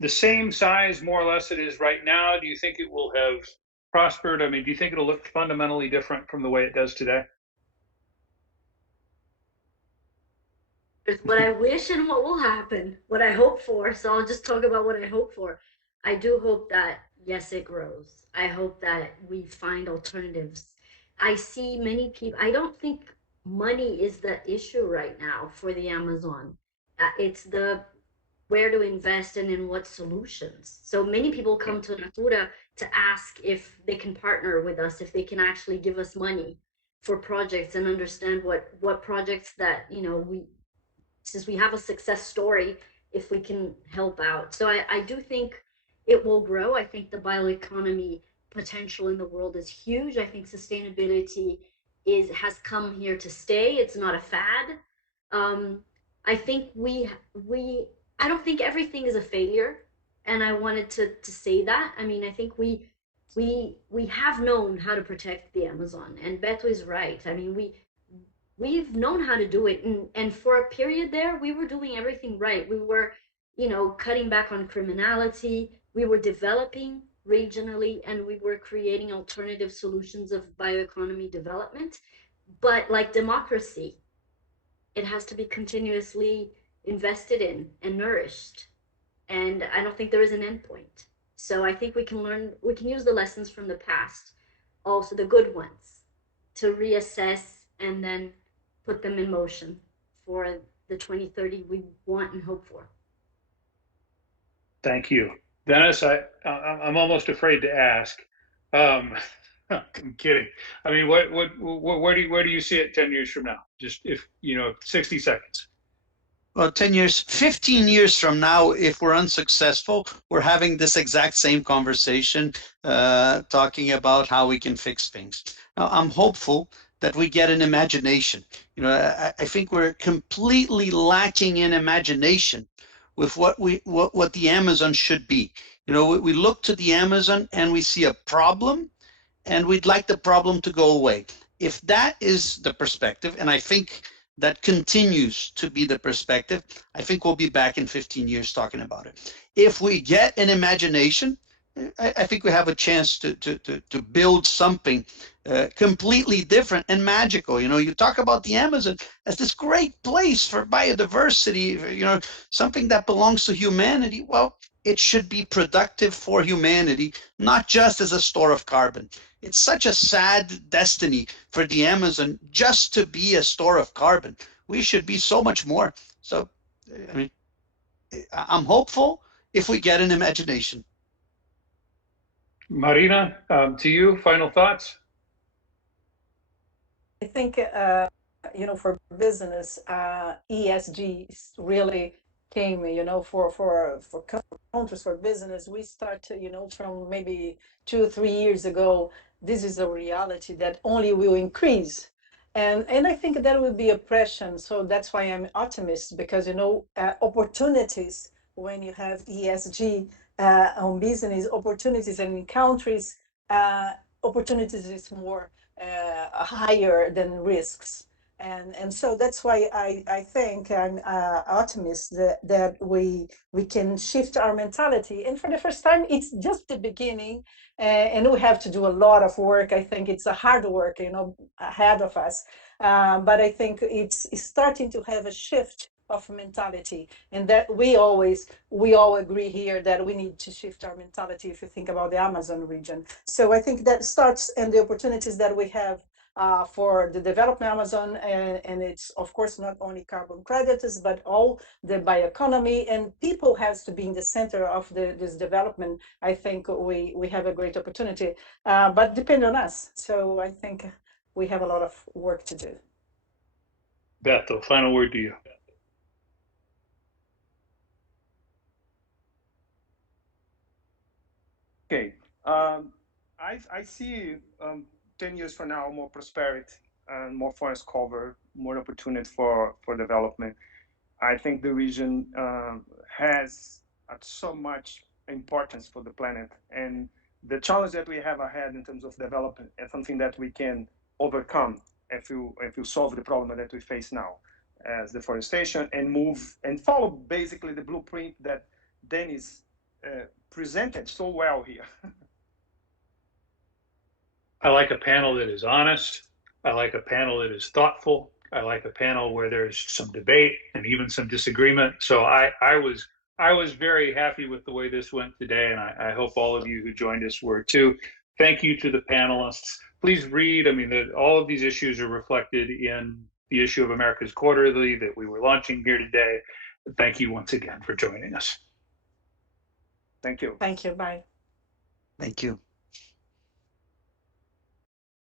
the same size, more or less, it is right now? Do you think it will have prospered? I mean, do you think it'll look fundamentally different from the way it does today? It's what I wish and what will happen, what I hope for. So I'll just talk about what I hope for. I do hope that, yes, it grows. I hope that we find alternatives. I see many people, I don't think money is the issue right now for the Amazon. It's where to invest and in what solutions. So many people come to Natura to ask if they can partner with us, if they can actually give us money for projects and understand what projects that, you know, we, since we have a success story, if we can help out. So I do think it will grow. I think the bioeconomy potential in the world is huge. I think sustainability has come here to stay. It's not a fad. Um, I think we I don't think everything is a failure, and I wanted to say that. I mean, I think we have known how to protect the Amazon, and Beto is right. I mean, we've known how to do it, and for a period there, we were doing everything right. We were, you know, cutting back on criminality. We were developing regionally, and we were creating alternative solutions of bioeconomy development. But like democracy, it has to be continuously invested in and nourished. And I don't think there is an endpoint. So I think we can learn, we can use the lessons from the past, also the good ones, to reassess and then put them in motion for the 2030 we want and hope for. Thank you. Dennis, I'm almost afraid to ask. Um, I'm kidding. I mean, where do you see it 10 years from now? Just if, you know, 60 seconds. Well, 10 years, 15 years from now, if we're unsuccessful, we're having this exact same conversation, talking about how we can fix things. Now, I'm hopeful that we get an imagination. You know, I think we're completely lacking in imagination with what the Amazon should be. You know, we look to the Amazon and we see a problem, and we'd like the problem to go away. If that is the perspective, and I think that continues to be the perspective, I think we'll be back in 15 years talking about it. If we get an imagination, I think we have a chance to build something completely different and magical. You know, you talk about the Amazon as this great place for biodiversity, you know, something that belongs to humanity. Well, it should be productive for humanity, not just as a store of carbon. It's such a sad destiny for the Amazon just to be a store of carbon. We should be so much more. So, I mean, I'm hopeful if we get an imagination. Marina, to you, final thoughts? I think, you know, for business, ESG really came, you know, for countries, for business. We start, you know, from maybe 2 or 3 years ago. This is a reality that only will increase. And I think that will be a pressure. So that's why I'm optimist, because, you know, opportunities when you have ESG on business, opportunities, and in countries, opportunities is more higher than risks. And so that's why I think I'm optimist that we can shift our mentality. And for the first time, it's just the beginning, and we have to do a lot of work. I think it's a hard work, you know, ahead of us. But I think it's starting to have a shift of mentality, and that we all agree here that we need to shift our mentality if you think about the Amazon region. So I think that starts, and the opportunities that we have for the developed Amazon, and it's of course not only carbon credits, but all the bioeconomy, and people has to be in the center of this development. I think we have a great opportunity, but depend on us. So I think we have a lot of work to do. Beto, final word to you. Okay. I see 10 years from now more prosperity and more forest cover, more opportunity for development. I think the region has so much importance for the planet, and the challenge that we have ahead in terms of development is something that we can overcome if you solve the problem that we face now as deforestation, and move and follow basically the blueprint that Dennis presented so well here. I like a panel that is honest. I like a panel that is thoughtful. I like a panel where there's some debate and even some disagreement. So I was very happy with the way this went today, and I hope all of you who joined us were too. Thank you to the panelists. Please read. I mean, all of these issues are reflected in the issue of America's Quarterly that we were launching here today. Thank you once again for joining us. Thank you. Thank you. Bye. Thank you.